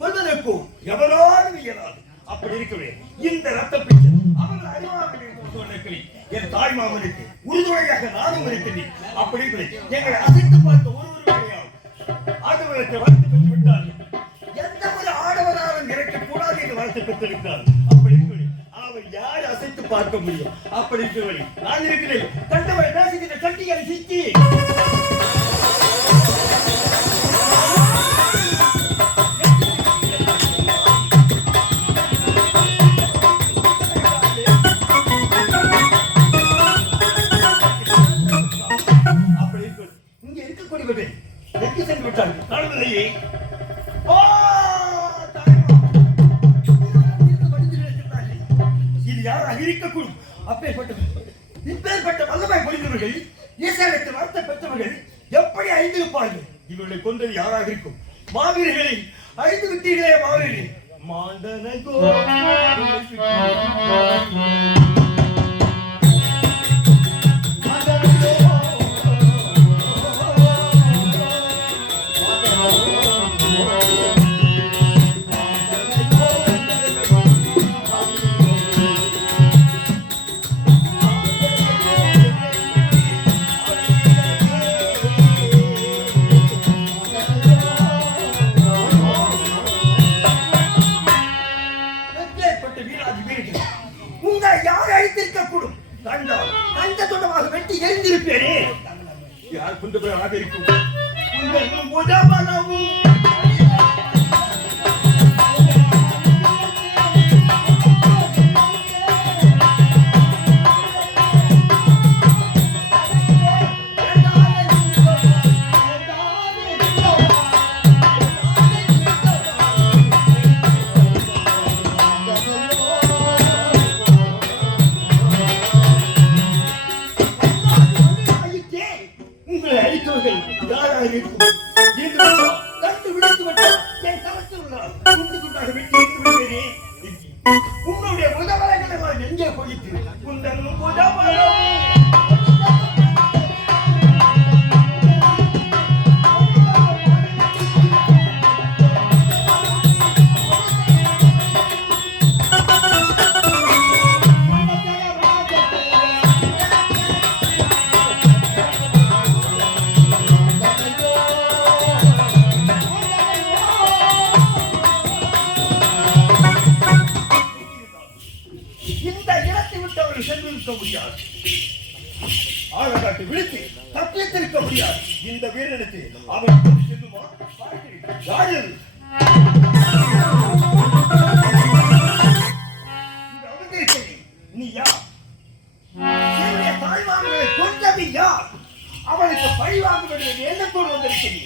கொள்வதற்கும் எவராலும் இயலாது. அப்படி இருக்கவே இந்த ரத்த பிச்சை அவர்கள் அறிவாக என் தாய் மாமனுக்கு உறுதுணையாக நானும் இருக்கின்றேன். அப்படி எங்களை அசைத்து பார்த்த ஒருவர் கிடையாது. ஆடவரத்தை வளர்த்து பெற்று விட்டார்கள். எந்த ஒரு ஆடவராலும் இறக்கக்கூடாது என்று வளர்த்து பெற்றிருக்கிறார்கள். அப்படி அவர் யார் அசைத்து பார்க்க முடியும்? அப்படி இருக்கிறவரை நான் இருக்கிறேன். கண்டவரை பேசுகின்ற கட்டியை சிக்கி வெற்றி சென்று விட்டார்கள். நடந்ததையே இது யாராக இருக்கக்கூடும்? இப்பேற்பட்ட வல்லமை புரிந்தவர்கள் ஈசனுக்கு வார்த்தை பெற்றவர்கள் எப்படி அழிந்திருப்பார்கள்? இவர்களை கொண்டது யாராக இருக்கும்? மாவீரர்களை அழிந்து விட்டீர்களே மாவீரர்கள். மாண்டனகோ யார் கொண்டு போய் ஆதரிக்கும்? உன்னுடைய முதல்வர்களை எங்கே போயிட்டு விழுத்தி தப்பித்திருக்க முடியாது. இந்த வீரனுக்கு அவன் செல்லுமா? நீ யார்? தாய்மார்களை கொண்டது யார்? அவனுக்கு பழி வாங்க வேண்டும் எண்ணத்தோடு வந்திருக்கிறீ.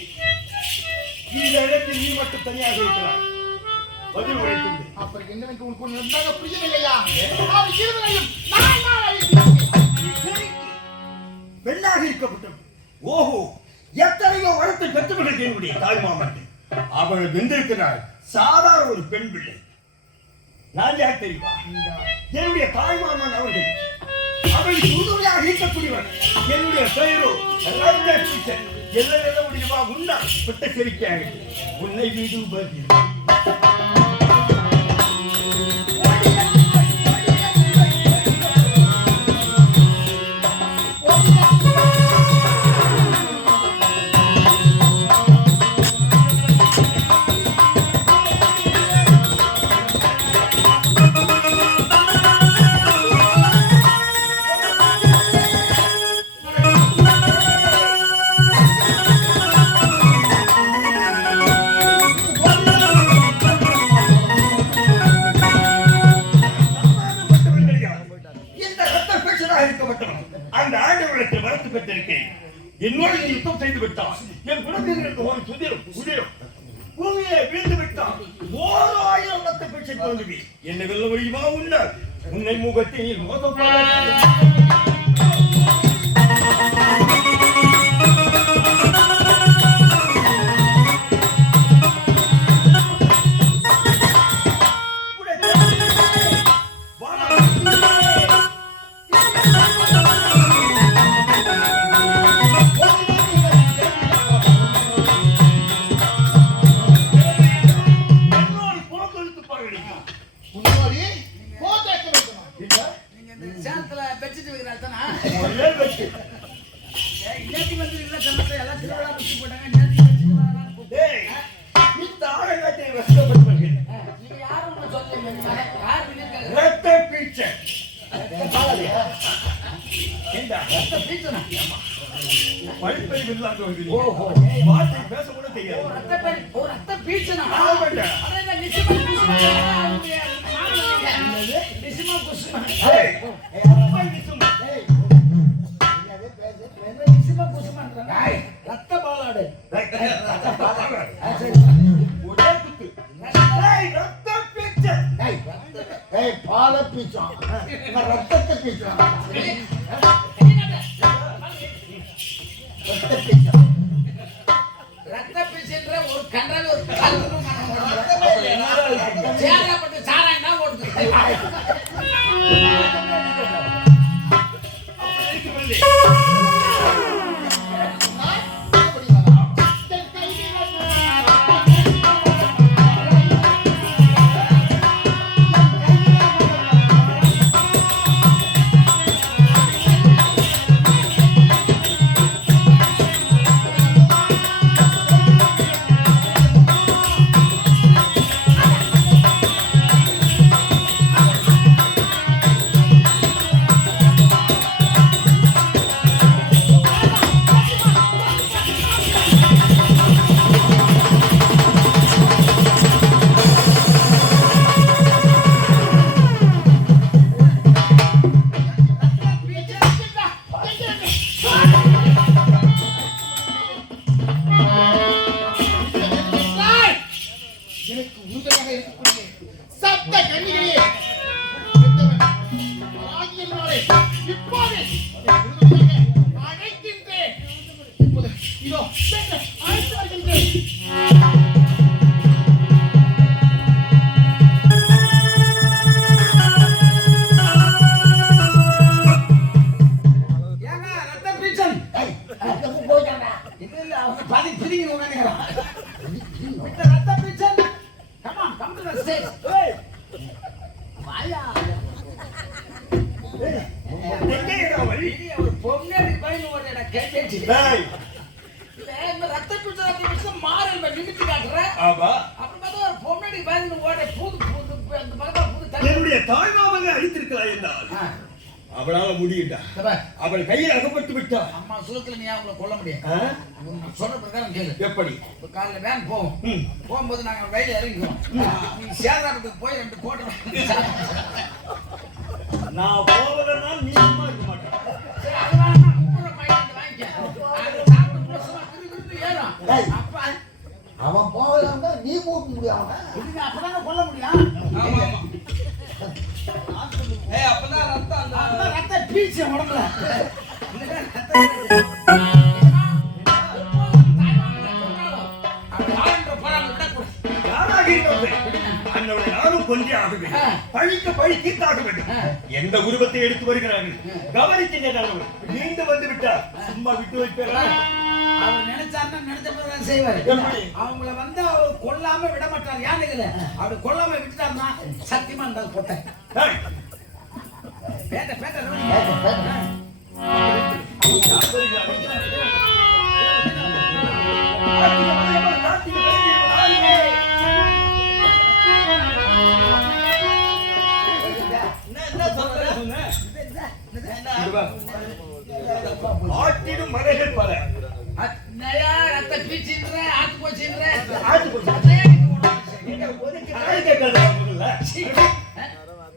இந்த இடத்தில் நீ மட்டும் தனியாக இருக்கிறாய். பதில் உரைத்து அப்படி எனக்கு உனக்கு நன்றாக புரியவில்லையா? பெண்ணாக இருக்கப்பட்டது. ஓஹோ, எத்தனையோ வரத்தை பெற்றவர்கள் என்னுடைய தாய்மாமன். அவள் வென்றிருக்கிறாள். சாதாரண ஒரு பெண் பிள்ளை. நான் யார் தெரியுமா? என்னுடைய தாய்மாமன் அவர்கள். அவளுக்கு உறுதுணையாக இருக்கக்கூடியவர். என்னுடைய பெயரோ எல்லாம் முடியுமா? உன்னா பெட்ட செரிக்காக உன்னை வீடு பதில் அந்த ஆண்டவரத்தை வளர்த்து பெற்றிருக்கேன். என்னோடு யுத்தம் செய்து விட்டான். என் குழந்தைகளுக்கு ஒரு சுதிரம் பூமியை வீழ்ந்து விட்டான். 1000 ரத்த பிச்சை தோல்வி. என்ன வெல்ல முடியுமா? உன்னை முகத்தில் மோசம் முன்னாடி போட்டேக்க வைக்கணும். இல்ல நீங்க இந்த சேலத்துல பெட்ஷீட் வைக்கிறாள் தானா? ஒரே வெச்சு. நேத்தி வந்துருக்கீங்களா சமத்தை எல்லாம் திருவிழா முடிச்சு போட்டாங்க. நேத்தி பெட்ஷீட் வாங்கலாம். டேய், இந்த ஆரங்கத்தை வசப்பட்டு வருகிறேன். நீங்க யாரும் ஒண்ணு சொல்லல. யார் பண்ணிருக்காங்க? ரத்த பீச்சை. ஏண்டா? ரத்த பீச்சனா? படிப்பறிவு இல்லாத ஒரு ஓஹோ. வார்த்தை பேச கூட தெரியாது. ரத்த பீச்சனா? ஆமாண்டா. அட இந்த நிசிமா குசுமா. நிசிமா குசுமா. ஏய், அப்பா நிசுமா. ஏய், என்னது பேசு? என்ன நிசிமா குசுமான்றாங்க? ரத்த பாலாடு. ரத்த பாலாடு. சரி. ஒரே குத்து. டேய், ரத்த பீச்சை. ஏய், ஏய், பால பீச்சம். இவன் ரத்தத்தை பீச்சம். ரத்த பீச்சம். ரத்த பீச்சன்ற ஒரு கண்டால ஒரு கல்லும் அப்ப என்னடா இது? சேரப்பட்டு சாராயம் தான் ஓடுது. அப்படி இருக்கிறது. எனக்கு உறுதுணையாக இருக்கக்கூடிய சப்த கன்னிகளே, ஆகியவர்களே, இப்போது உறுதுணையாக அழைக்கின்றேன். இப்போது இதோ அழைத்து வருகின்றேன். ஏங்க ரத்த பீச்சன். ஏய், அங்க போயிட்டானா? இல்ல அவங்க பாதி பிரிக்கணும் நினைக்கிறான். இந்த ரத்த பீச்சன். Come to the stage. ஏய். வாயா. எங்கேடா வழி? நீ ஒரு பொம்னாடி பையன் ஓடடா கேட்டேச்சி. டேய், இல்ல இந்த ரத்த பீச்சன் மாறல் நிமித்தி காட்டுற. ஆபா. அப்புறம் பார்த்தா ஒரு பொம்னாடி பையன் ஓட பூது அந்த பக்கத்துல பூது தள்ளி. என்னுடைய தாய்மாமனை அழித்திருக்கிறாய் என்றால் அவளால முடியட்டா. அவள் கையில் அகப்பட்டு விட்டா. அம்மா சுலத்துல நீ அவங்கள கொல்ல முடியாது. ஆ? நான் சொல்ற பிரகாரம் கேளு. எப்படி? இப்ப காலைல வேன் போவோம். ம். போகும்போது நாங்க வயல இறங்கிடுவோம். நீ சேதாரத்துக்கு போய் 2 கோட்டை நான் போவலன்னா நீ சும்மா இருக்க மாட்டேன். சரி, அது வேணாம். குப்புற பையன் வாங்கிக்க. அது சாப்பிட்டு புதுசுமா திரு ஏறும். ஏய். அப்ப அவன் போகலாம் நீ மூக்க முடியாம இதுங்க அப்பதாங்க கொல்ல முடியும். ஆமா ஆமா. ஏய் அப்பதான் ரத்தம் அந்த அப்பதான் ரத்த பீச்சு உடம்புல. யாராக இருக்கிறது? அன்னவளை நானும் கொஞ்சே ஆகுவேன். பழிக்க பழி தீர்த்தாக வேண்டும். எந்த உருவத்தை எடுத்து வருகிறார்கள் கவனிக்கின்றனர். நீண்டு வந்து விட்டார். சும்மா விட்டு வைப்பேரா? அவர் நினைச்சாருன்னா நினைச்சதான் செய்வாரு. எப்படி? அவங்கள வந்து அவர் கொல்லாம விட மாட்டார். யானைகளை அப்படி கொல்லாம விட்டுட்டாருன்னா சத்தியமா இருந்தால் போட்டேன். டேய், பேட்ட பேட்ட யார் வருகிறார்கள்? கார்த்திகை மலையம்மன், கார்த்திகை மலையம்மன். என்ன சொல்ற? இங்க வா. ஆட்டிடும் மலைகள் பல. நயா ரத்த பீச்சின்ற ஆத்து போச்சின்ற ஆட்டு போச்சு. நீங்க ஒதுக்கி காது கேட்காத முதல்ல.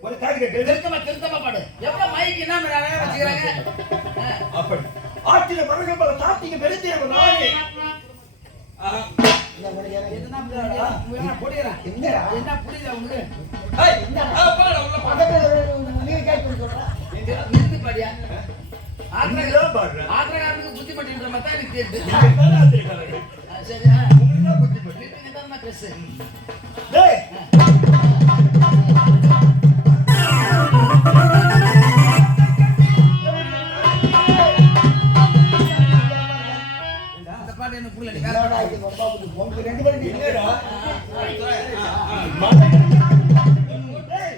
ஒரு காது கேட்காது. திருத்தமா பாடு. எவ்வளவு மைக்கு என்ன மாதிரி அழகா வச்சுக்கிறாங்க. அப்படி ஆட்டின மலைகள் பல. கார்த்திகை பெருந்தேவன் நானே. எதுனா பொடியரா என்னடா? என்ன புரியுதா உனக்கு? ஏய் போடா உள்ள போ. பக்கத்துல நீ கேட்கணும் சொல்ற நிறுத்து பாடியா. நீதான் பாடுற. ஆத்திரக்காரனுக்கு புத்தி மட்டின்ற மாதிரி தான் எனக்கு தெரியுது. நீங்க தானே ஆத்திரக்காரர்கள். சரி உங்களுக்கு தான் புத்தி பட்டு. நிதானமா பேசு. டேய், அந்த பாட்டு எனக்கு புரியல. நீ வேற என்னடா பாடு. இது ரொம்ப புத்தி. உங்க ரெண்டு பேரும் என்னடா? நீங்க மலைகள். டேய்,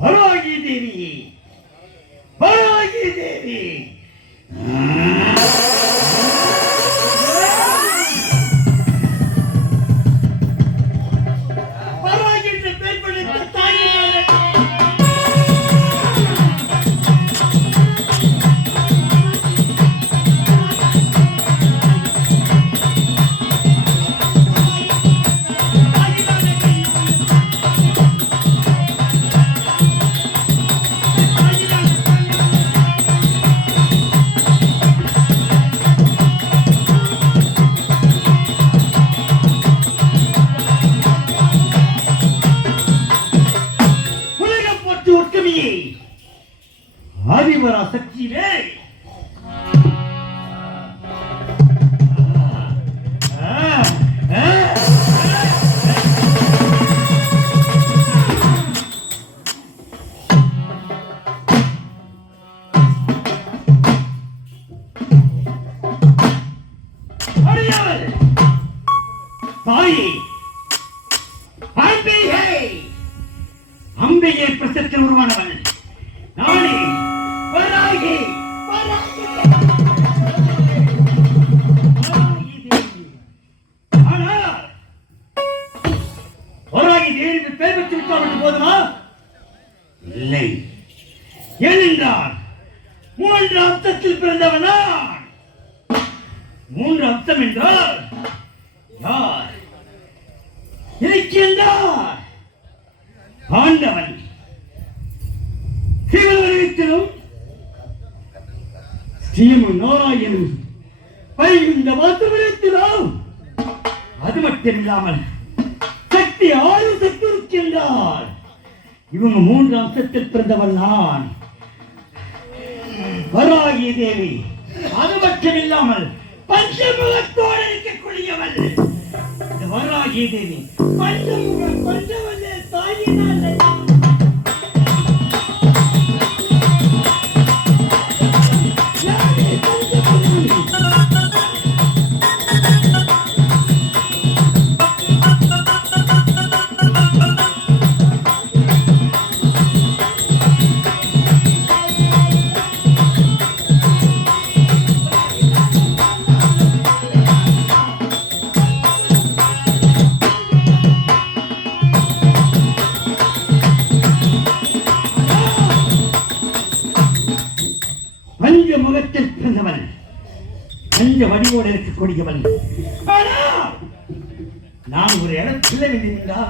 வராகி தேவி, வராகி தேவி. வராகி என்று பெயர் படைத்த தாயினாலே ஆதிவரா சக்தியிலே தாயே அம்பிகை பிரசத்தில் உருவானவன் நானே வராகி, வராகி தேவி. ஆனால் வராகி தேவி பெயர் பெற்று விட்டால் போதுமா? இல்லை. ஏனென்றால் 3 அம்சத்தில் பிறந்தவன் நான். 3 அம்சம் என்றால் யார்? இருக்கின்றார் ஆண்டவன் சிவலிங்கத்திலும் ஸ்ரீமன் நாராயணன் வைகுண்ட மாத்திரத்திலும். அது மட்டுமில்லாமல் சக்தி 6 சக்தி இருக்கின்றார். இவங்க 3 அம்சத்தில் பிறந்தவன் நான் வராகி தேவி. அது மட்டுமில்லாமல் பஞ்சமுகத்தோடு இருக்கக்கூடியவள் இந்த வராகி தேவி. பஞ்சமுகம் பஞ்சவல்ல தாயினால் முகத்தில் பிறந்தவன், பஞ்ச வடிவோடு இருக்கக்கூடியவன். நான் ஒரு இடத்துல வேண்டியிருந்தா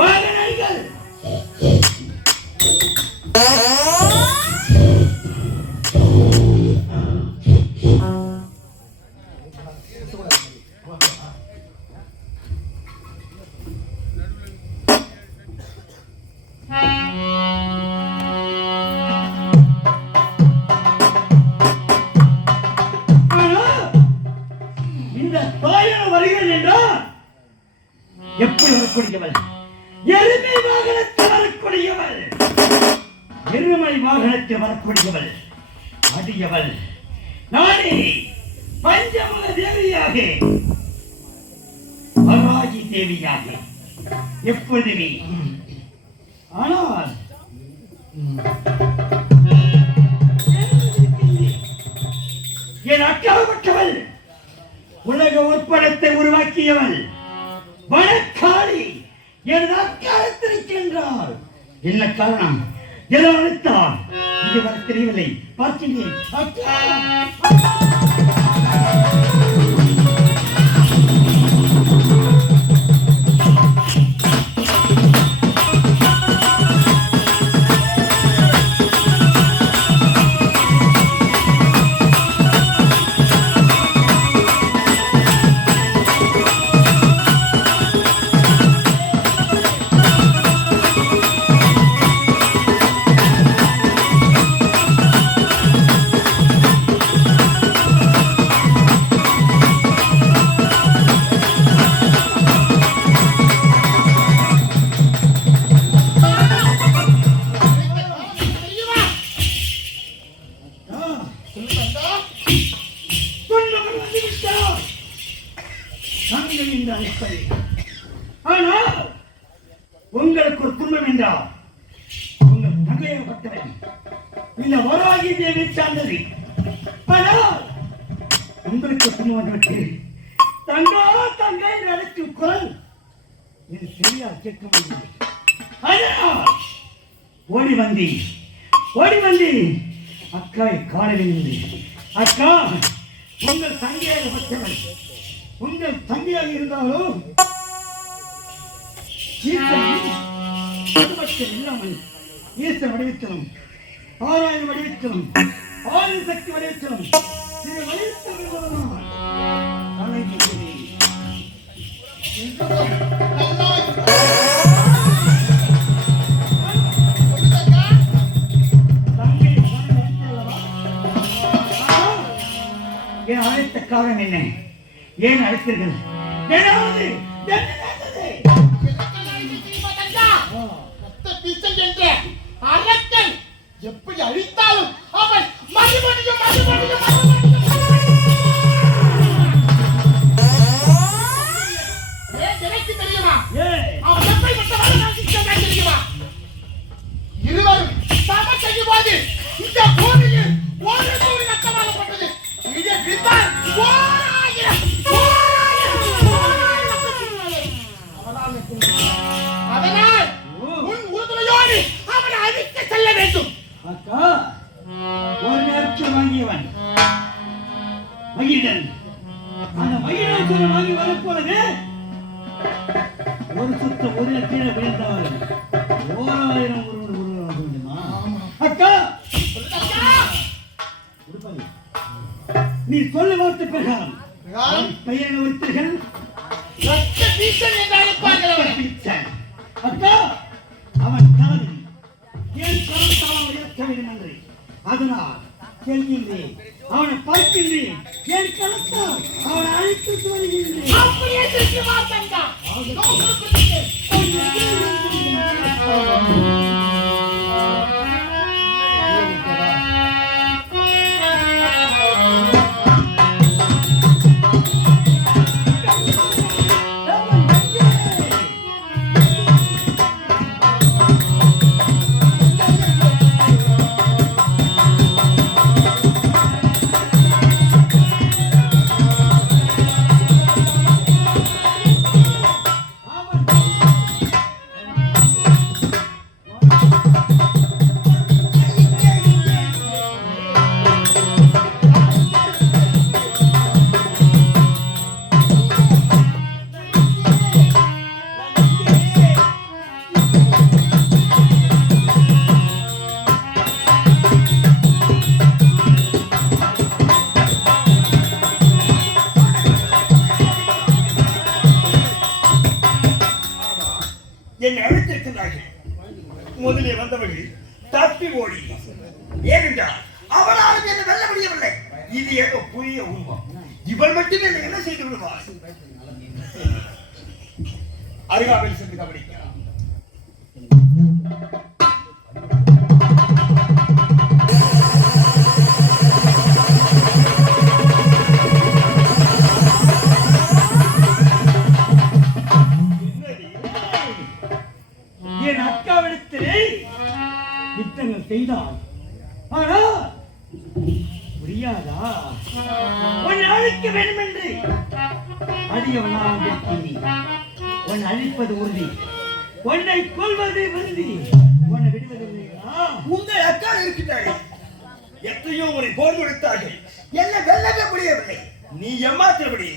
வாகனங்கள் எப்படி வரக்கூடியவள்? எருமை வாகனத்தில் வரக்கூடியவள், எருமை வாகனத்தில் வரக்கூடியவள், அடியவள் நானே பஞ்சமுக தேவியாக வராகி தேவியாக எப்பொழுதுமே. ஆனால் என் அக்காலப்பட்டவள், உலக உட்படத்தை உருவாக்கியவள் வழக்காளி எனது அக்காலத்திருக்கின்றாள். என்ன காரணம்? எதனால் இதுவரை தெரியவில்லை. பார்க்கிறேன். சந்தேகப்பட்டவன் இந்த வராகி தேவி சார்ந்தது. ஆனால் உங்களுக்கு பின்வந்தவற்று தங்கா தங்கை நடக்கும் குரல் இது சரியா கேட்க முடியவில்லை. அதனால் ஓடி வந்தேன் அக்காவை காணவில்லை. அக்கா உங்கள் தங்கையாக பட்டவன், உங்கள் தங்கையாக இருந்தாலும் இல்லாமல் ஈச வடிவித்தலும், ஆராயம் வடிவித்தலும், ஆதி சக்தி வடிவித்தலும், சிறு வடிவித்தலும் என் அழைத்த காரணம் என்ன? ஏன் அழைத்தீர்கள்? ஏதாவது எப்படி அழித்தாலும் அவன் மறுபடியும் தெரியுமா? அவன் எப்படி தெரியுமா? இருவரும் சம செய்யும் போது இந்த பூமியில் ஒரு நூறு ரத்தமாகப்பட்டது. இதை விட்டால் அதனால் உன் உறுதுணையோடு அவனை அழிக்க செல்ல வேண்டும். அக்கா ஒரு நேரத்தில் வாங்கியவன் மகிழன். அந்த மகிழன் வாங்கி வரப்போனது ஒரு சுத்தம் ஒரு கீழே விழுந்தவள் 1000 ஒருவர் வேண்டுமா? அக்கா நீ சொல்ல வார்த்தை பிரகாரம் பெயர் ஒருத்தர்கள் அக்கா அவன் காதல் என் கருத்தால் உயர்த்த வேண்டும் என்று அதனால் செல்கின்றேன், அவனை பார்க்கின்றேன், என் கருத்தால் அவனை அழைத்து வருகின்றேன். என்னை அழைத்திருக்கிறார்கள். முதலே வந்தவர்கள் தப்பி ஓடி, ஏனென்றால் அவளால் என்னை வெல்ல முடியவில்லை. இது ஏதோ புதிய உருவம். இவள் மட்டுமே என்ன செய்து விடுவார்? அருகாமையில் சென்று கவனிக்கிறார். என் அக்காவிடத்திலே யுத்தங்கள் செய்தால் ஆனால் முடியாதா? உன்னை அழிக்க வேண்டும் என்று அடியவனாக உன்னை அழிப்பது உறுதி, உன்னை கொள்வது உறுதி, உன்னை விடுவது உறுதியா? உங்கள் அக்கா இருக்கிறார்கள். எத்தனையோ முறை போர் கொடுத்தார்கள், என்ன வெல்லவே முடியவில்லை. நீ ஏமாற்றபடி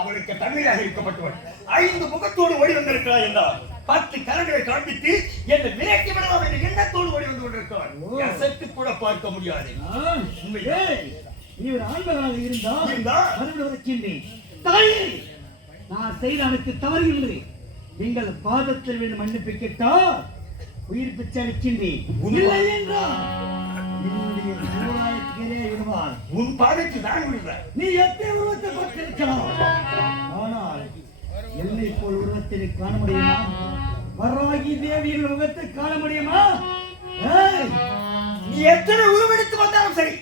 அவளுக்கு தண்ணீராக இருக்கப்பட்டவன் 5 முகத்தோடு ஓடி வந்திருக்கிறாய் என்றால் 10 கரங்களை காண்பித்து என்னை விரட்டி விடலாம் என்ற எண்ணத்தோடு ஓடி வந்து கொண்டிருக்கிறான். அசைத்து கூட பார்க்க முடியாது. உண்மையே நீ ஒரு ஆண்மகனாக இருந்தால் மறுபடியும் தாயே, நான் செய்த அனைத்து தவறுகின்றேன். எங்கள் பாதத்தில் விழுந்து மன்னிப்பு கேட்டால் உயிர் பிச்சை அளிக்கின்றேன். இல்லை என்றால் என்னுடைய சூழலுக்கே விடுவார். உன் பாதைக்கு நான் விடுவேன். நீ எத்தனை உருவத்தை பார்த்திருக்கலாம், ஆனால் என்னை போல் உருவத்தை காண முடியுமா? வராகி தேவியின் முகத்தை காண முடியுமா? நீ எத்தனை உருவெடுத்து வந்தாலும் சரி,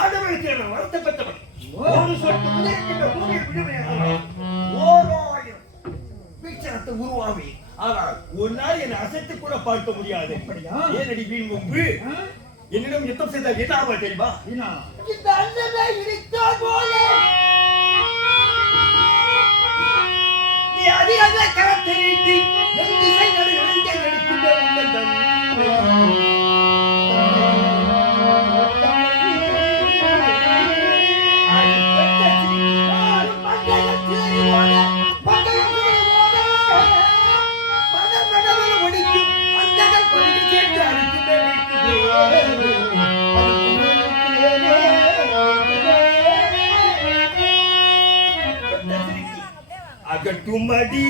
ஆண்டவனுக்கு வருத்தப்பட்டவன். ஒரு சொட்டு முதல் பூமியில் விடுமையாக 1000 பிக்சரத்தை உருவாவி ஆனால் ஒரு நாள் என்னை அசைத்து கூட பார்க்க முடியாது. அப்படியா? ஏனடி வீண் முன்பு ஆ? என்னிடம் யுத்தம் செய்தால் என்ன ஆகும் தெரியுமா? வீணா. இந்த அண்ணனை இடித்தால் போல நீ அதிகார கரத்தை நீட்டி என் திசைகளில் இணைந்தே எடுத்துக்கொண்டே உங்கள் தன் அகட்டுமடி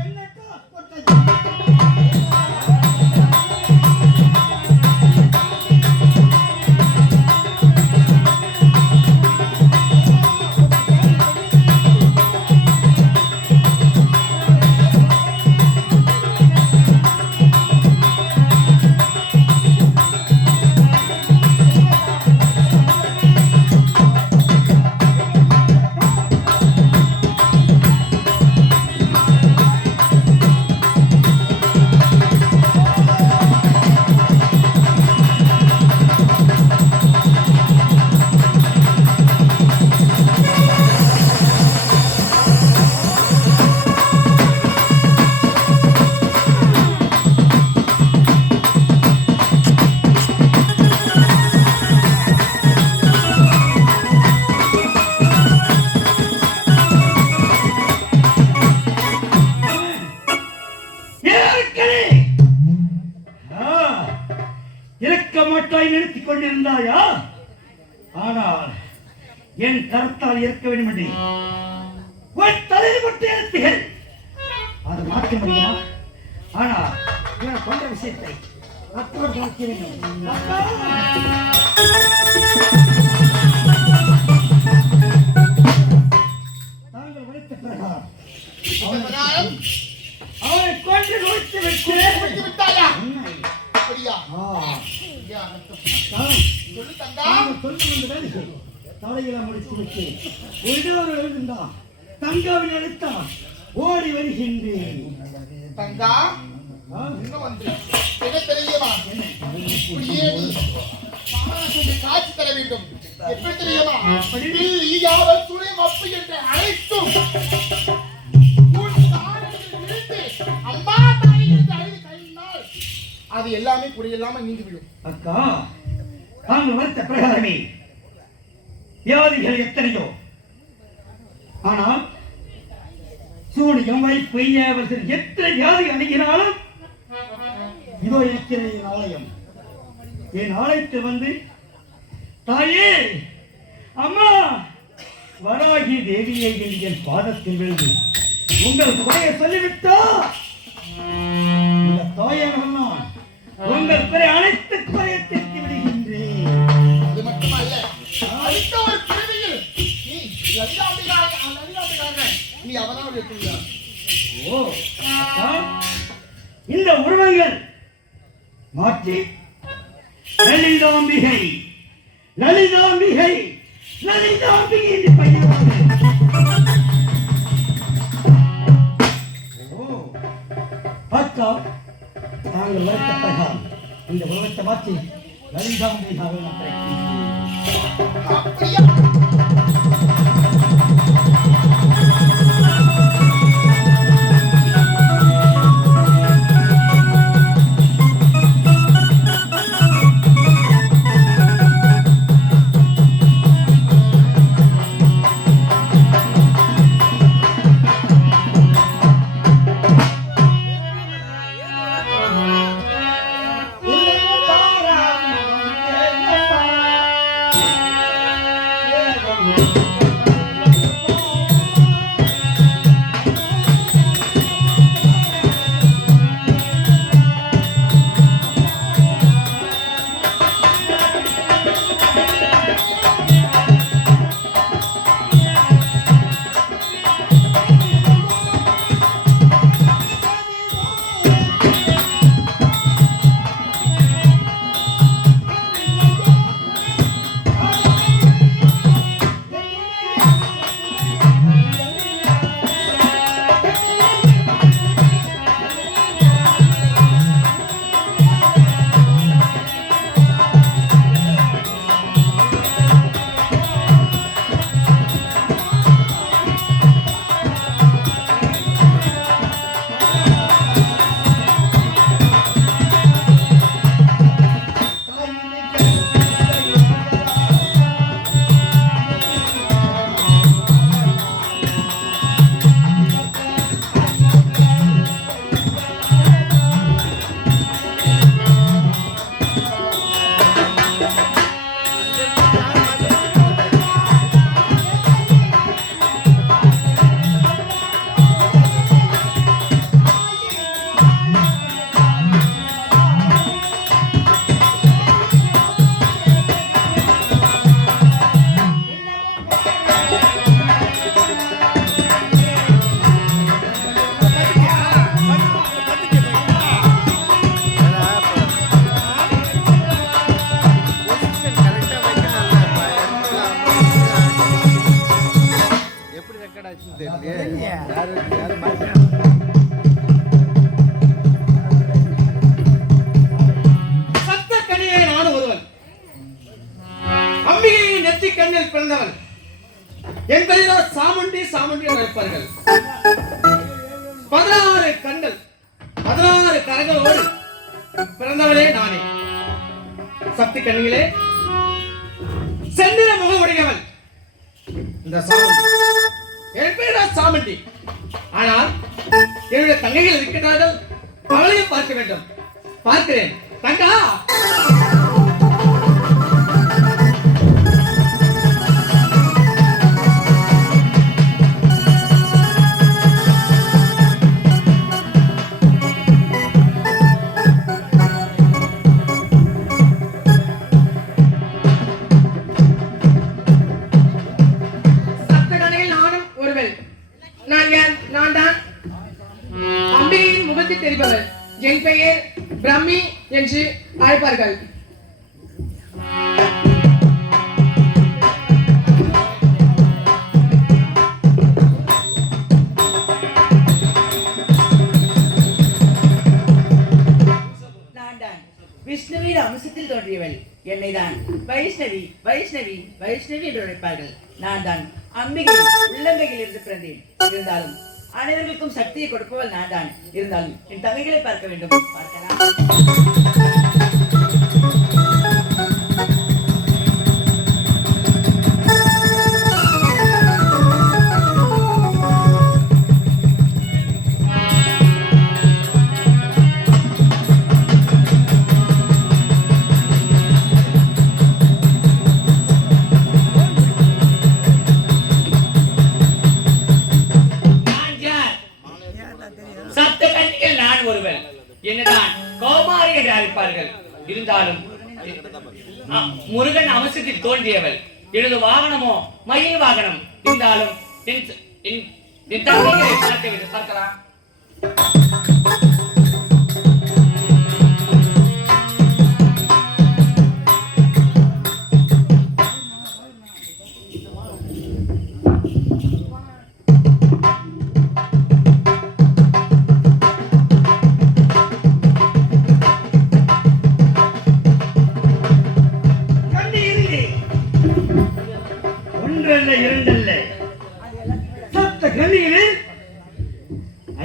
என்னக்கா கொட்டது? ஏற்கனவே இருக்க மாட்டாய் நிறுத்திக் கொண்டிருந்தாயா? ஆனால் என் கருத்தால் இருக்க வேண்டும் என்று உன் தலையில் பட்டு எழுத்துகள் அது மாற்ற முடியுமா? ஆனால் இவன் கொண்ட விஷயத்தை அத்தோடு பார்க்க வேண்டும். தாங்கள் உழைத்த பிரகாரம் அவனை கொண்டு நோக்கி வைக்கிறேன். விட்டாயா உண்மை. அப்படியா ஆ. ஐயா, தான் சொல்லு தங்கா. நாங்கள் சொல்ல வந்த வேலைகள் தலையில முடித்து விட்டு ஒருவர் எழுந்தான். தங்காவின் அழைத்தான். ஓடி வருகின்றேன். தங்கா ஆ? என்ன வந்து என்ன தெரியுமா இப்படியே நீ மகாராஜனுக்கு காட்சி தர வேண்டும். எப்படி தெரியுமா யாவர் துணை மப்பு என்று அழைத்தும் உன் தாரத்தில் விழுந்து அம்மா தாய் என்று அழுது கழிந்தால் அது எல்லாமே புரியலாம நீங்கிவிடும். அக்கா தாங்கள் வளர்த்த பிரகாரமே வியாதிகள் எத்தனையோ, ஆனால் சூனியம் வைப்பு ஏவல் எத்தனை வியாதி அணுகினாலும் இதோ இருக்கிற என் ஆலயம். என் ஆலயத்தில் வந்து தாயே அம்மா வராகி தேவியை என்று என் பாதத்தில் விழுந்து உங்கள் குறையை சொல்லிவிட்டா இந்த தாயானவன் நான் உங்கள் பிற அனைத்து குறையை தீர்த்து விடுகின்றேன். அது மட்டுமல்ல அடுத்த ஒரு பிறவியில் நீ லலிதாம்பிகாக நீ அவனோடு இருக்கிறார். ஓ அக்கா, இந்த உருவங்கள் மாற்றி லலிதாம்பிகை லலிதாம்பிகை லலிதாம்பிகை என்று பெயரோடு அக்கா நாங்கள் வருத்த பிரகாரம் இந்த உலகத்தை மாற்றி லலிதாம்பிகாவை நான் கிடைக்கின்றேன். அப்படியா குலத்தில் பிறந்தவள். என் பெயரோ சாமுண்டி. சாமுண்டி என்று அழைப்பார்கள். 16 கண்கள் 16 கரங்களோடு பிறந்தவளே நானே. சக்தி கண்ணிகளே செந்திர முகம் உடையவள் இந்த சாமுண்டி. என் பெயரோ சாமுண்டி. ஆனால் என்னுடைய தங்கைகள் இருக்கின்றார்கள். அவளையும் பார்க்க வேண்டும். பார்க்கிறேன். தங்கா தெரிபவர். என் பெயர் பிரம்மி என்று அழைப்பார்கள். விஷ்ணுவின் அம்சத்தில் தோன்றியவள். என்னை தான் வைஷ்ணவி வைஷ்ணவி வைஷ்ணவி என்று அழைப்பார்கள். நான் தான் அம்பிகை உள்ளங்கையில் இருந்து பிறந்தேன். இருந்தாலும் அனைவருக்கும் சக்தியை கொடுப்பவள் நான் தான். இருந்தாலும் என் தங்கைகளை பார்க்க வேண்டும். பார்க்கலாம். என்னதான் கோமாரி என்று அழைப்பார்கள். இருந்தாலும் முருகன் அம்சத்தில் தோன்றியவள். எனது வாகனமோ மயில் வாகனம். இருந்தாலும் என் தங்கைகளை பார்க்க வேண்டும். பார்க்கலாம்.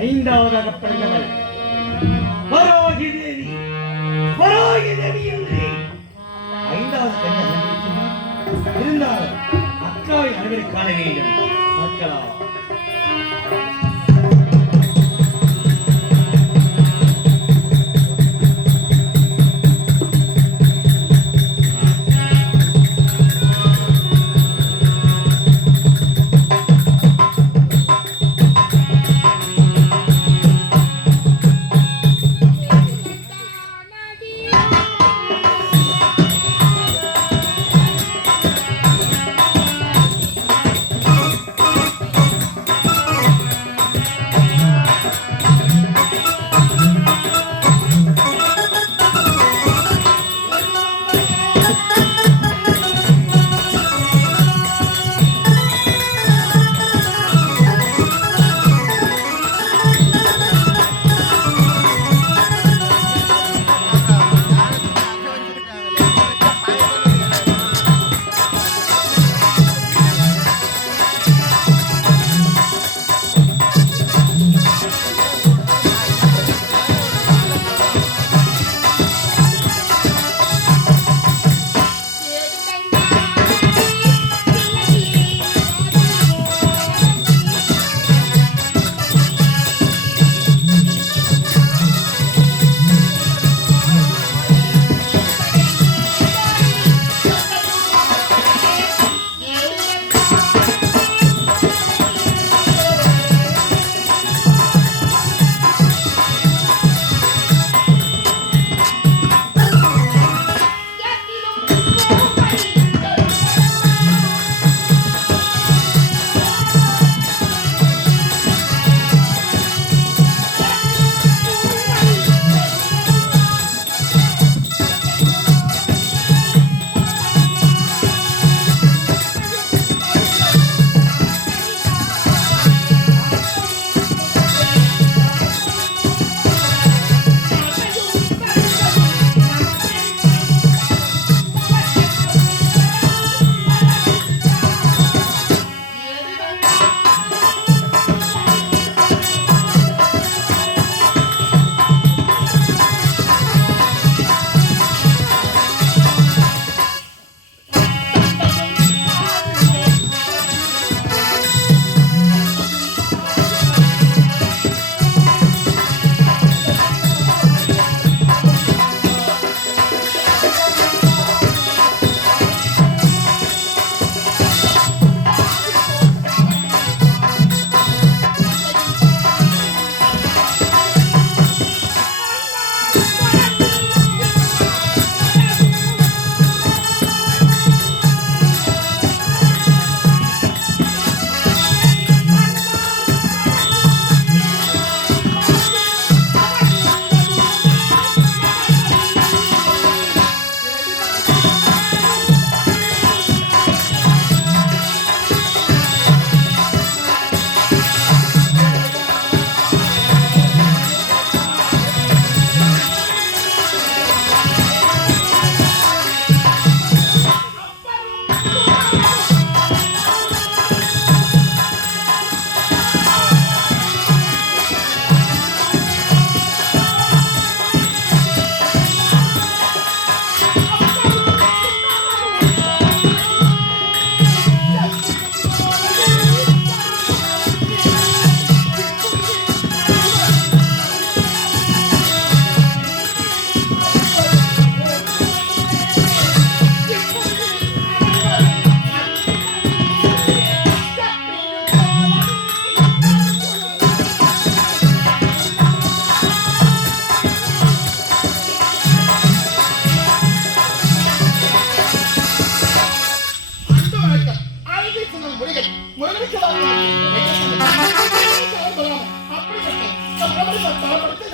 ஐந்தாவதாக பிறந்தவள் வராகி தேவி. வராகி தேவி என்று 5வது கன்னியா. இருந்தாலும் அக்காவை அனைவரும் காண வேண்டும். பார்க்கலாம்.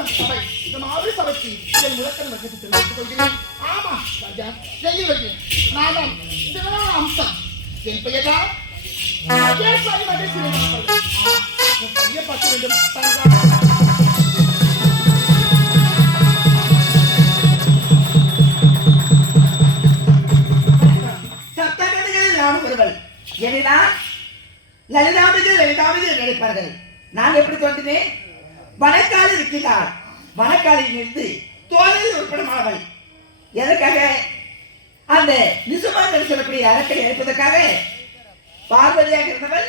நம் சபை இந்த மாவட்ட சபைக்கு என் முழக்கம் வசதி தெரிவித்துக் கொள்கிறேன். ஆமா ராஜா, ஜெயில் வைக்கிறேன். நான் தான் சிவனான அம்சம். என் பெயர் தான் மகேஸ்வரி மகேஸ்வரி. உன் பையன் பார்க்க வேண்டும் தங்கா. சப்தகதிகளில் நானும் ஒருவள். எனவேதான் லலிதாம்பிகை லலிதாம்பிகை என்று நினைப்பார்கள். நான் எப்படி தோன்றினேன்? வனக்காலில் இருக்கிறார். வனக்காலில் இருந்து தோலில் உட்படமானவள். எதற்காக? அந்த நிசுமான் சொல்லக்கூடிய அரக்கை அழைப்பதற்காக. பார்வதியாக இருந்தவள்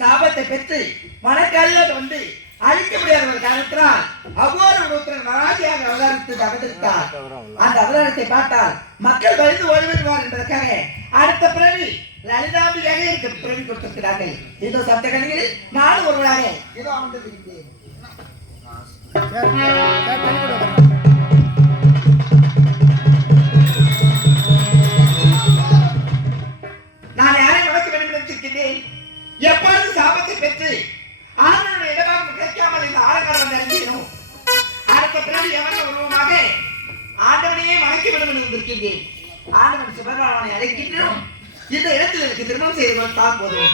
சாபத்தை பெற்று வனக்காலில் வந்து அழிக்க முடியாத காரணத்தினால் அவ்வாறு உணவுத்துடன் மராஜியாக அவதாரத்துக்கு அவதரித்தார். அந்த அவதாரத்தை பார்த்தால் மக்கள் பயந்து ஓடிவிடுவார் என்பதற்காக அடுத்த பிறவி லலிதாம்பியாக எனக்கு பிறவி கொடுத்திருக்கிறார்கள். இதோ சப்தகணியில் நானும் ஒருவராக ஏதோ அமர்ந்திருக்கிறேன். நான் யாரை வளர்க்க வேண்டும் என்று இருக்கின்றேன். எப்பொழுது சாபத்தை பெற்று ஆண்களுடைய இடமாக கிடைக்காமல் இந்த ஆழக்காலம் அறிஞ்சிடும் அடுத்த பிறகு எவன உருவமாக ஆண்டவனையே வணக்க வேண்டும் என்று இருக்கின்றேன். ஆண்டவன் சிவபெருமானை அழைக்கின்றோம். இந்த இடத்தில் எனக்கு திருமணம் செய்து கொண்டால் போதும்.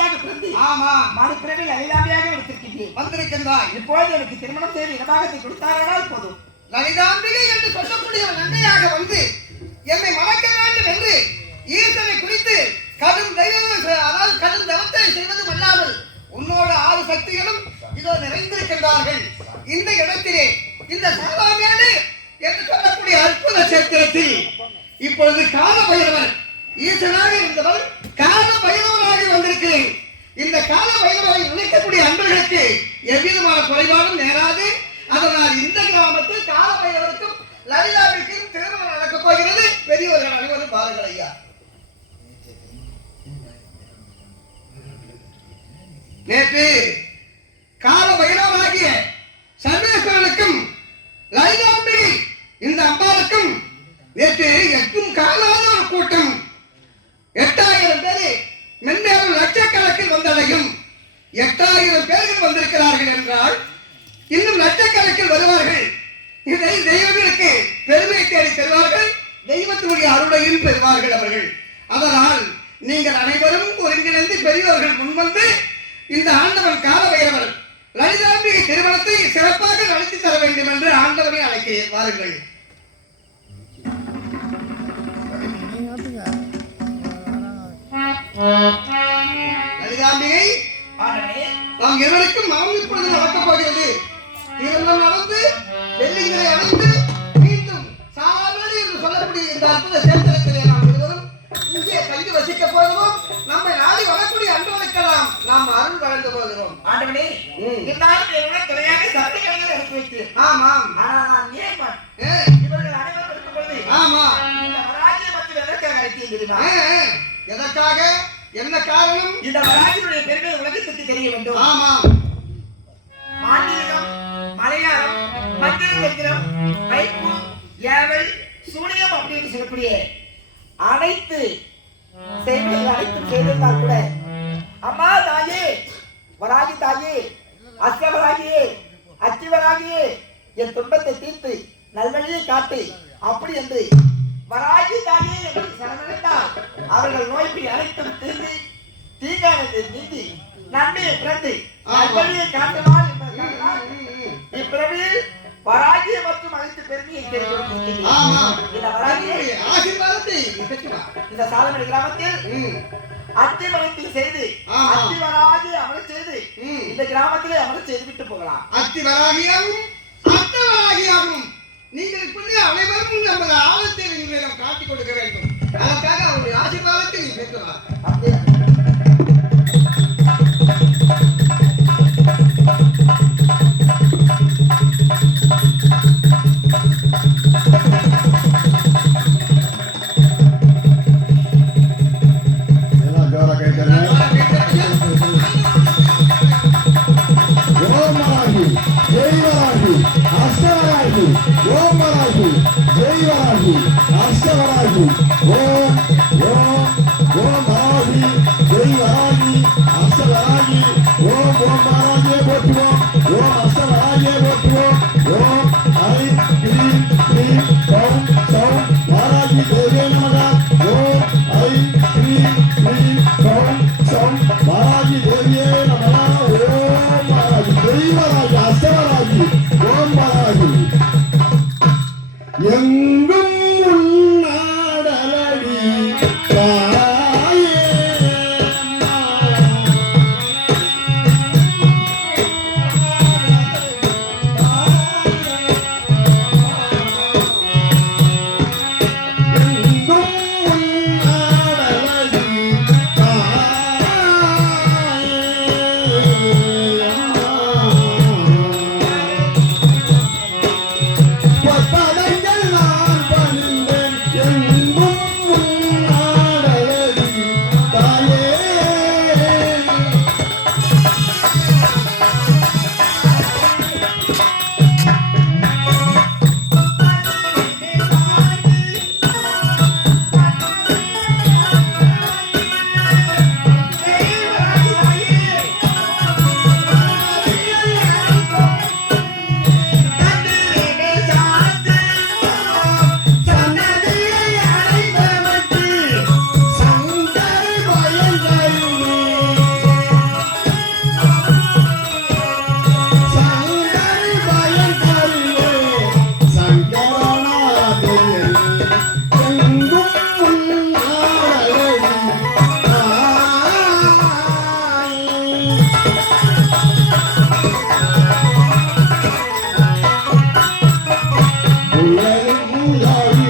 தாயாக பிறந்து ஆமா மறுபிறவில் அழிலாமையாக எடுத்திருக்கின்றேன். வந்திருக்கின்றாய். இப்பொழுது எனக்கு திருமணம் செய்து இடமாகத்தை கொடுத்தாரானால் போதும். லலிதாம்பிகை என்று சொல்லக்கூடிய ஒரு நன்மையாக வந்து என்னை மணக்க வேண்டும் என்று ஈசனை குறித்து கடும் தெய்வம், அதாவது கடும் தவத்தை செய்வதும் அல்லாமல் உன்னோட 6 சக்திகளும் இதோ நிறைந்திருக்கின்றார்கள். இந்த இடத்திலே இந்த சாலாமேடு என்று சொல்லக்கூடிய அற்புத சேத்திரத்தில் இப்பொழுது கால பைரவர் ஈசனாக இருந்தவர் கால பைரவராக வந்திருக்கிறேன். இந்த கால பைரவரை நினைக்கக்கூடிய அன்பர்களுக்கு எவ்விதமான குறைபாடும் நேராது. அதனால் இந்த கிராமத்தில் கால பைரவருக்கும் லலிதாவிற்கும் திருமணம் நடக்கப் போகிறது. பெரியவர்கள் அனைவரும் பாருங்கள் ஐயா. நேற்று கால பைரவராகிய சர்வேஸ்வரனுக்கும் லலிதாம்பிகை இந்த அம்பாளுக்கும் நேற்று எட்டும் காலாத ஒரு கூட்டம் 8000 பேர் மென்மேலும் லட்சக்கணக்கில் வந்தடையும். 8000 பேர்கள் வந்திருக்கிறார்கள் என்றால் இன்னும் லட்சக்கணக்கில் வருவார்கள். இதை தெய்வங்களுக்கு பெருமை தேடி தருவார்கள், தெய்வத்தினுடைய அருளையும் பெறுவார்கள் அவர்கள். அதனால் நீங்கள் அனைவரும் ஒருங்கிணைந்து பெரியவர்கள் முன்வந்து இந்த ஆண்டவன் கால பைரவர் லலிதாம்பிகை திருமணத்தை சிறப்பாக நடத்தி தர வேண்டும் என்று ஆண்டவனை அழைக்க வாருங்கள். லலிதாம்பிகை நாம் இருவருக்கும் மனம் இப்பொழுது நடக்கப் போகிறது. திருமணம் நடந்து வெள்ளிங்களை அடைந்து மீண்டும் சாலாமேடு என்று சொல்லக்கூடிய இந்த அற்புத சேத்திரத்திலே நாம் இருவரும் இங்கே தங்கி வசிக்க போகிறோம். நம்மை நாடி வரக்கூடிய அன்பர்களுக்கெல்லாம் நாம் அருள் வழங்க போகிறோம். ஆண்டவனே, இந்நாளும் என்னுடைய துணையாக சக்திகளை எடுத்து வைத்து. ஆமாம். ஆனால் நான் இவர்கள் அனைவரும் இருக்கும்போது ஆமா இந்த வராகிய மக்கள் எதற்காக அழைத்தேன் தெரியுமா? எதற்காக? என்ன காரணம்? இந்த வராகியுடைய பெருமை உலகத்துக்கு தெரிய வேண்டும். ஆமா. மாண்டீகம், மலையாளம், மந்திரம், வைப்பு, ஏவல், சூனியம் அப்படின்னு சொல்லக்கூடிய அனைத்து செய்திகள் அனைத்தும் செய்திருந்தால் கூட அம்மா தாயே, வராகி தாயே, அஷ்டவராகியே, அச்சிவராகியே, என் துன்பத்தை தீர்த்து நல்வழியை காட்டு அப்படி என்று வராகி தாயே என்று சரணடைந்தால் அவர்கள் நோய்க்கு அனைத்தும் தீர்ந்து தீங்கானது நீந்தி நன்மையை பிறந்து நல்வழியை காட்டுவார் என்பதற்காக இப்பிறவியில் வராகிய மற்றும் அனைத்து பெருமையை தெரிவித்திருக்கிறேன். இந்த வராகியை ஆசீர்வாதத்தை இந்த சாலமேடு கிராமத்தில் அத்திவரத்தில் செய்து அத்திவராகி அமல செய்து இந்த கிராமத்திலே அமல செய்து விட்டு போகலாம். அத்திவராகியாகவும் அத்தவராகியாகவும் நீங்கள் இப்படி அனைவரும் நமது ஆழத்தை உங்களிடம் காட்டிக் கொடுக்க வேண்டும். அதற்காக அவருடைய ஆசீர்வாதத்தை நீ பெற்றலாம். அப்படியே எங்கும் உன்னாடலடி தாயே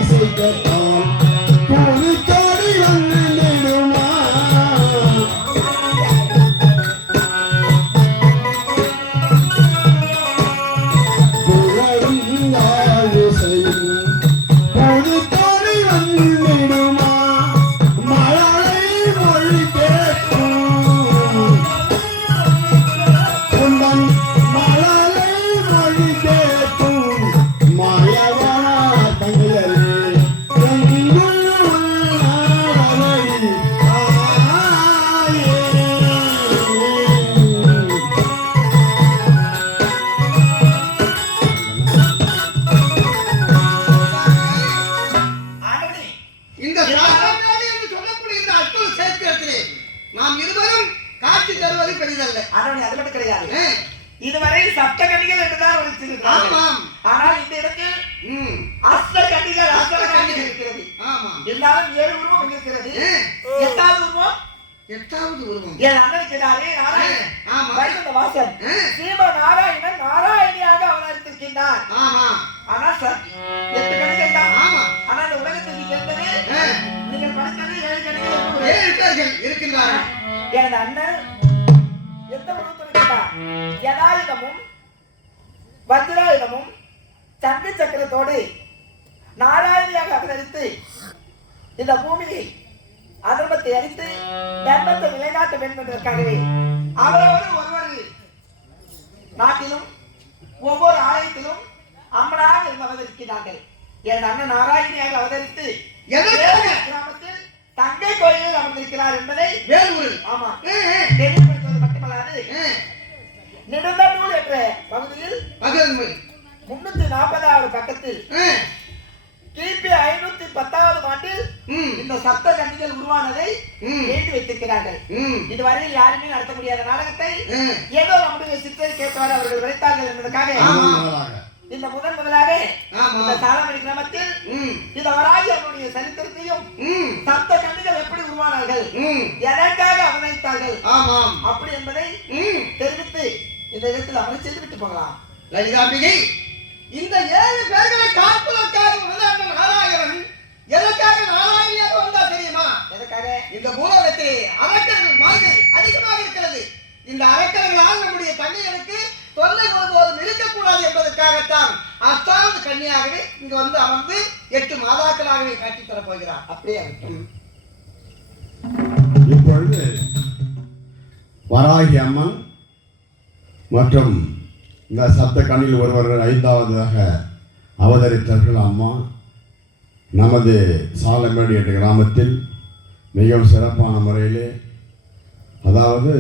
இசைக்கத்தான் போது தோடி வந்து நிடுமா புகழும் யாழிசையும் போது தோடி வந்து நிடுமா மழலை மொழி கேட்கும் உந்தன் மழலை மொழி கேட்கும் மாயவனா தங்கையரே எங்குள் உள்ளாடலை ஆயே ஆண்டவனே, இந்த சாஸ்திரமேதை என்று சொல்லக்கூடிய இந்த அற்புத சேத்திரத்திலே நாம் இருவரும் காட்சி தருவது பெரிதல்ல. ஆண்டவனே, அது மட்டும் கிடையாது. ஆ, இதுவரை சப்த கன்னிகள் என்றுதான் ஒழித்திருக்கிறார்கள். ஆமாம். ஆனால் இந்த இடத்தில் ம், அஷ்ட கன்னிகள், அஷ்ட கன்னிகள் இருக்கிறது. ஆமாம். எல்லாரும் 7 உருவம் இருக்கிறது. ஆ, 8வது உருவம் எட்டாவது உருவம். என் அண்ணன் இருக்கிறாரே நாராயணன். ஆமா. வைகுண்ட வாசன். ஆ, ஸ்ரீம நாராயணன் நாராயணியாக அவதரித்திருக்கின்றார். ஆமா. ஆனால் சார் 8 கன்னிகள் தான். ஆமா. ஆனால் இந்த உலகத்துக்கு சேர்ந்தது ஆ, நீங்கள் படித்தது 7 கன்னிகள் என்று ஒரு 7 பேர்கள் இருக்கின்றார்கள். எனது அண்ணன் எந்த உருவத்தில் இருக்கிறார்? யதாயுதமும் வஜ்ராயுதமும் சண்டி சக்கரத்தோடு நாராயணியாக அவதரித்து இந்த பூமியை அதர்மத்தை அழித்து தர்மத்தை நிலைநாட்ட வேண்டும் என்பதற்காகவே அவரவர் ஒவ்வொரு நாட்டிலும் ஒவ்வொரு ஆலயத்திலும் அம்மனாக இருந்து அவதரிக்கிறார்கள். என் அண்ணன் நாராயணியாக அவதரித்து எதற்காக? கிராமத்தில் தங்கை கோயிலில் அமர்ந்திருக்கிறார் என்பதை வேலூரில். ஆமா ஆ, ஆ, தெளிவுபடுத்துவது மட்டுமல்லாது ஆ, நெடுந்தூர் என்ற பகுதியில் பகவன்மை. 340வது பக்கத்தில் ஆ, கிபி 510வது ஆண்டில் ம், இந்த சப்த கன்னிகள் உருவானதை ம், எழுதி வைத்திருக்கிறார்கள். ம், இதுவரையில் யாருமே நடத்த முடியாத நாடகத்தை ஆ, ஏதோ நம்முடைய சித்தரை கேட்டவாறு அவர்கள் விளைத்தார்கள் என்பதற்காக ஆமா. இந்த முதலாக ஆமா. இந்த சாலமணி கிராமத்தில் ம், இந்த வராகி அவருடைய சரித்திரத்தையும் ம், சப்த கன்னிகள் எப்படி உருவானார்கள், ம், எதற்காக அவதரித்தார்கள் ஆமாம். அப்படி என்பதை ம், தெரிவித்து இந்த இடத்தில் அமளி செய்து விட்டு போகலாம். லலிதாம்பிகை, இந்த 7 பேர்களை காப்பதற்காக வந்த அந்த நாராயணன் எதற்காக நாராயணியாக வந்தா தெரியுமா? எதற்காக? இந்த பூலோகத்திலே அரக்கர்கள் மாய்கள் அதிகமாக இருக்கிறது. இந்த அரக்கர்களால் நம்முடைய தங்கைகளுக்கு தொல்லை ஒருபோதும் இருக்கக்கூடாது என்பதற்காகத்தான் அஷ்டாவது கன்னியாகவே இங்கு வந்து அமர்ந்து 8 மாதாக்களாகவே காட்சி தரப் போகிறார். அப்படியே இப்பொழுது வராகி அம்மன் மற்றும் இந்த சப்த கண்ணில் ஒருவர் 5வதாக அவதரித்தார்கள் அம்மா நமது சாலமேடு என்ற கிராமத்தில் மிகவும் சிறப்பான முறையிலே, அதாவது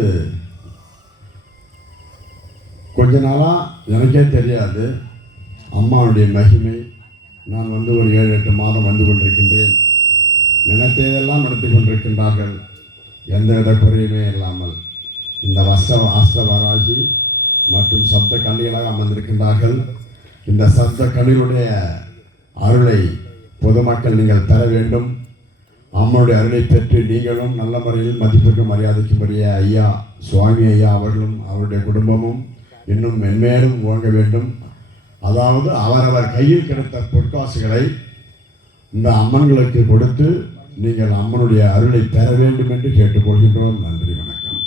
கொஞ்ச நாளாக எனக்கே தெரியாது அம்மாவுடைய மகிமை. நான் வந்து ஒரு 7-8 மாதம் வந்து கொண்டிருக்கின்றேன். நினைத்ததெல்லாம் நடத்தி கொண்டிருக்கின்றார்கள், எந்தவித குறையுமே இல்லாமல். இந்த அஷ்டவராகி மற்றும் சப்த கண்ணிகளாக அமர்ந்திருக்கின்றார்கள். இந்த சப்த கண்ணிகளுடைய அருளை பொதுமக்கள் நீங்கள் பெற வேண்டும். அம்மனுடைய அருளை பெற்று நீங்களும் நல்ல முறையில் மதிப்புக்கு மரியாதைக்கும்படிய ஐயா சுவாமி ஐயா அவர்களும் அவருடைய குடும்பமும் இன்னும் மென்மேலும் ஓங்க வேண்டும். அதாவது அவரவர் கையில் கிடைத்த பொற்காசுகளை இந்த அம்மன்களுக்கு கொடுத்து நீங்கள் அம்மனுடைய அருளை பெற வேண்டும் என்று கேட்டுக்கொள்கின்றோம். நன்றி, வணக்கம்.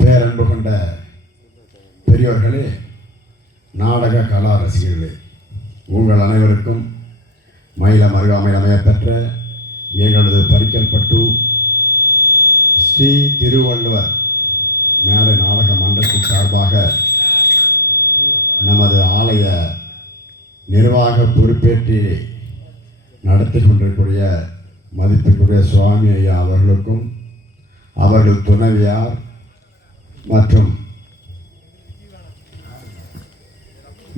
பேரன்பு கொண்ட பெரியவர்களே, நாடக கலா ரசிகர்களே, உங்கள் அனைவருக்கும் மயிலம் அருகாமையில் அமையப்பெற்ற எங்களது பரிக்கல்பட்டு ஸ்ரீ திருவள்ளுவர் மேடை நாடக மன்றத்தின் சார்பாக நமது ஆலய நிர்வாக பொறுப்பேற்றி நடத்தி கொண்டிருக்கூடிய மதிப்பிற்குரிய சுவாமி ஐயா அவர்களுக்கும் அவர்கள் துணைவியார் மற்றும்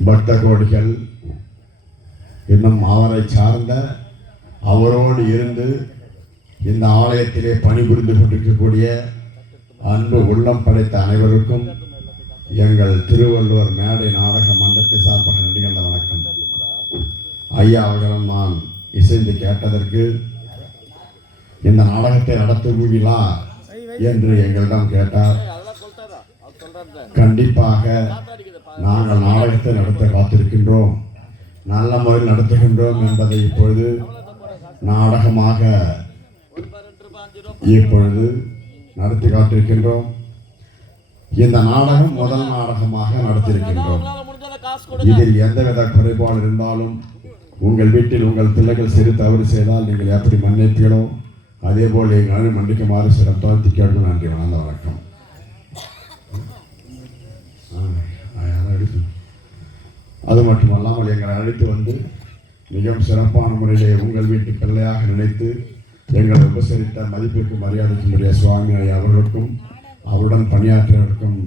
பக்த கோடிகள் இன்னும் அவரை சார்ந்த அவரோடு இருந்து இந்த ஆலயத்திலே பணிபுரிந்து கொண்டிருக்கக்கூடிய அன்பு உள்ளம் படைத்த அனைவருக்கும் எங்கள் திருவள்ளுவர் மேடை நாடக மன்றத்தை சார்பாக நன்றிகண்ட வணக்கம். ஐயா அவர்களும் நான் இசைந்து கேட்டதற்கு இந்த நாடகத்தை நடத்துவீங்களா என்று எங்களிடம் கேட்டார். கண்டிப்பாக நாங்கள் நாடகத்தை நடத்த காத்திருக்கின்றோம், நல்ல முறையில் நடத்துகின்றோம் என்பதை இப்பொழுது நாடகமாக இப்பொழுது நடத்தி காத்திருக்கின்றோம். இந்த நாடகம் முதல் நாடகமாக நடத்தியிருக்கின்றோம். இதில் எந்தவித குறைபாடு இருந்தாலும் உங்கள் வீட்டில் உங்கள் பிள்ளைகள் சிறு தவறு செய்தால் நீங்கள் எப்படி மன்னிப்பீங்களோ அதே போல் எங்களால் மன்னிக்குமாறு சிறப்பாக கேட்கும். நன்றி, வணக்கம். அது மட்டுமல்லாமல் எங்களை அழைத்து வந்து மிகவும் சிறப்பான முறையிலே உங்கள் வீட்டு பிள்ளையாக நினைத்து எங்களை உபசரித்த மதிப்பிற்கு மரியாதைக்குரிய சுவாமி அவர்களுக்கும் அவருடன் பணியாற்றியவர்களுக்கும்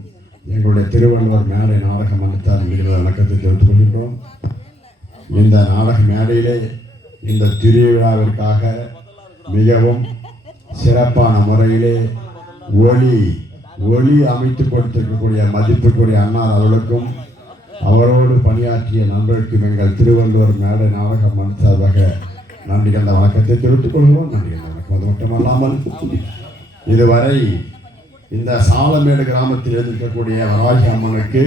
எங்களுடைய திருவள்ளுவர் மேடை நாடக மன்றத்தார் மிகுந்த வணக்கத்தை தெரிவித்துக் கொள்கின்றோம். இந்த நாடக மேடையிலே இந்த திருவிழாவிற்காக மிகவும் சிறப்பான முறையிலே ஒளி அமைத்து கொடுத்திருக்கக்கூடிய மதிப்புக்குரிய அன்னார் அவர்களுக்கும் அவரோடு பணியாற்றிய நண்பர்களுக்கும் எங்கள் திருவள்ளுவர் மேடை நாடக மன்றத்தார்பாக நன்றி கண்ட வணக்கத்தை தெரிவித்துக் கொள்கிறோம். நன்றி கண்ட வணக்கம். அது மட்டுமல்லாமல் இதுவரை இந்த சாலமேடு கிராமத்தில் இருக்கக்கூடிய வராகி அம்மனுக்கு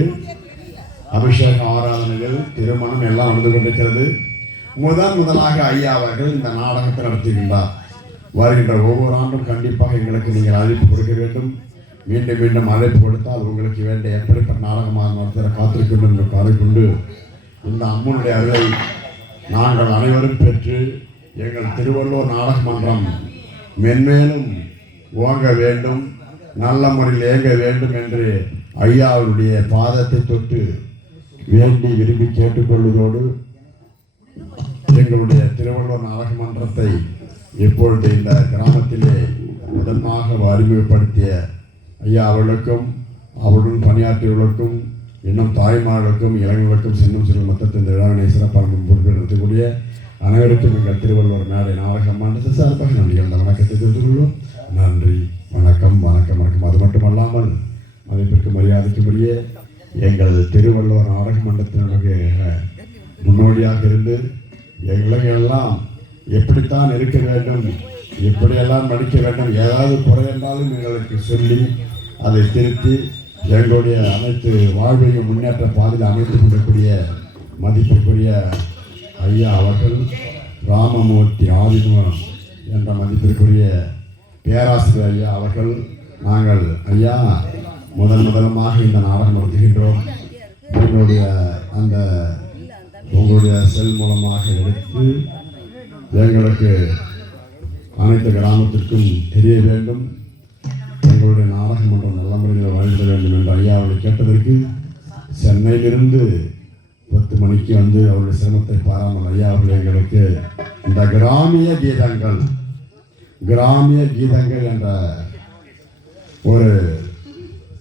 அபிஷேக ஆராதனைகள், திருமணம் எல்லாம் நடந்து கொண்டிருக்கிறது. முதலாக ஐயா அவர்கள் இந்த நாடகத்தை நடத்துகின்றார். வருகின்ற ஒவ்வொரு ஆண்டும் கண்டிப்பாக எங்களுக்கு நீங்கள் அழைப்பு கொடுக்க வேண்டும். மீண்டும் மீண்டும் அழைப்பு கொடுத்தால் உங்களுக்கு வேண்டிய எப்படிப்பட்ட நாடகமாக நடத்த காத்திருக்கின்றோம் என்று காலைக்கொண்டு இந்த அம்மனுடைய அருளை நாங்கள் அனைவரும் பெற்று எங்கள் திருவள்ளுவர் நாடக மன்றம் மென்மேலும் ஓங்க வேண்டும், நல்ல முறையில் இயங்க வேண்டும் என்று ஐயாவுடைய பாதத்தை தொட்டு வேண்டி விரும்பி கேட்டுக்கொள்வதோடு எங்களுடைய திருவள்ளுவர் நாடக மன்றத்தை இப்பொழுது இந்த கிராமத்திலே முதன்மாக அறிமுகப்படுத்திய ஐயா அவர்களுக்கும் அவருடன் பணியாற்றியவர்களுக்கும் இன்னும் தாய்மார்களுக்கும் இளைஞர்களுக்கும் சின்னம் சிறு மொத்தத்தை இந்த விழாவினை சிறப்பாக பொறுப்பை நடத்தக்கூடிய அனைவருக்கும் எங்கள் திருவள்ளுவர் மேடை நாடக மன்றத்தை சார்பாக நன்றி அந்த வணக்கத்தை தெரிவித்துக் கொள்வோம். நன்றி, வணக்கம், வணக்கம், வணக்கம். அது மட்டுமல்லாமல் மதிப்பிற்கு மரியாதைக்குரிய எங்கள் திருவள்ளுவர் நாடக மன்றத்தினுடைய முன்னோடியாக இருந்து எங்களையெல்லாம் எப்படித்தான் இருக்க வேண்டும், எப்படியெல்லாம் நடிக்க வேண்டும், ஏதாவது குறை என்றாலும் எங்களுக்கு சொல்லி அதை திருத்தி எங்களுடைய அனைத்து வாழ்வையும் முன்னேற்ற பாதையில் அமைத்துக் கொள்ளக்கூடிய மதிப்புக்குரிய ஐயா அவர்கள், ராமமூர்த்தி ஆதிமூலம் என்ற மதிப்பிற்குரிய பேராசிரியர் ஐயா அவர்கள், நாங்கள் ஐயா முதலமாக இந்த நாடகம் நடத்துகின்றோம். உங்களுடைய செல் மூலமாக எடுத்து எங்களுக்கு அனைத்து கிராமத்திற்கும் தெரிய வேண்டும், எங்களுடைய நாடக மன்றம் நல்ல முறையில் வாழ்ந்திட வேண்டும் என்று ஐயா அவர்கள் கேட்டதற்கு சென்னையிலிருந்து 10 மணிக்கு வந்து அவருடைய சிரமத்தை பாராமல் ஐயா அவர்கள் எங்களுக்கு இந்த கிராமிய கீதங்கள் என்ற ஒரு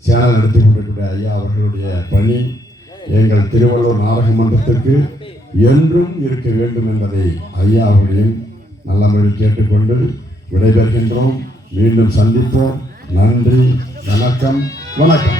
சேனல் நடத்தி கொண்டிருக்கிற ஐயா அவர்களுடைய பணி எங்கள் திருவள்ளுவர் நாடக மன்றத்திற்கு என்றும் இருக்க வேண்டும் என்பதை ஐயா அவர்களையும் நல்ல முறையில் கேட்டுக்கொண்டு விடைபெறுகின்றோம். மீண்டும் சந்திப்போம். நன்றி, வணக்கம், வணக்கம்.